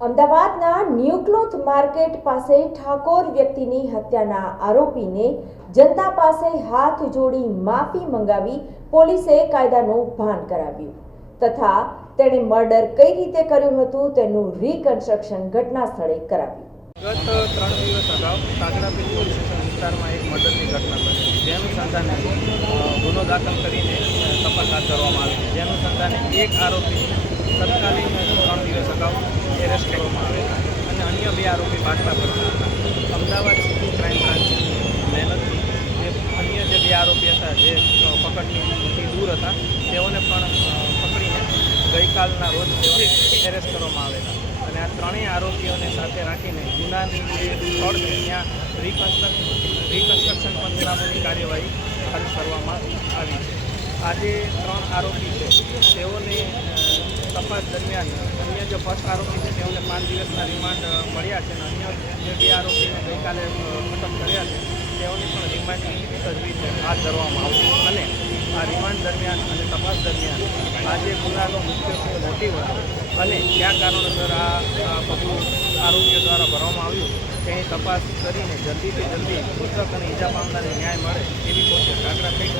અમદાવાદના new cloth market પાસે ઠાકોર વ્યક્તિની હત્યાના આરોપીને જનતા પાસે હાથ જોડી માફી મંગાવી પોલીસે કાયદાનું ભાન કરાવ્યું. તથા તેણે મર્ડર કઈ રીતે કર્યું હતું તેનું રિકન્સ્ટ્રક્શન ઘટના સ્થળે કરાવ્યું. ગત ત્રણ દિવસ અગાઉ કાગડાપીર પોલીસ સ્ટેશન વિસ્તારમાં એક મર્ડરની ઘટના બની જેનું અનુસંધાને ગુનો દાખલ કરીને તપાસ હાથ ધરવામાં આવી જેનું જે એક આરોપી તત્કાલીન ત્રણ દિવસ અગાઉ એરેસ્ટ કરવામાં આવેલા અને અન્ય બે આરોપી બાટલા પડતા હતા. અમદાવાદ સિટી ક્રાઇમ બ્રાન્ચ મહેનતથી જે અન્ય જે બે આરોપી હતા, જે પકડની દૂર હતા, તેઓને પણ પકડીને ગઈકાલના રોજ તેઓને એરેસ્ટ કરવામાં આવેલા. અને આ ત્રણેય આરોપીઓને સાથે રાખીને ગુનાની જે સ્થળ છે, ત્યાં રિકન્સ્ટ્રક્શન રિકન્સ્ટ્રક્શન પંચનામાની કાર્યવાહી હાથ કરવામાં આવી છે. આજે ત્રણ આરોપી છે. તેઓને તપાસ દરમિયાન, અન્ય જે ફર્સ્ટ આરોપી છે, તેઓને પાંચ દિવસના રિમાન્ડ મળ્યા છે અને અન્ય જે બે આરોપીને ગઈકાલે અટક કર્યા છે, તેઓની પણ રિમાન્ડની તજવીજ હાથ ધરવામાં આવશે. અને આ રિમાન્ડ દરમિયાન અને તપાસ દરમિયાન આ જે ગુનાનો મુખ્ય મોટી હતો અને કયા કારણોસર આ બધું આરોપીઓ દ્વારા ભરવામાં આવ્યું, તેની તપાસ કરીને જલ્દીથી જલ્દી મૃતક અને ઈજા પામનારને ન્યાય મળે એવી કોશિશ આગ્રહ તથા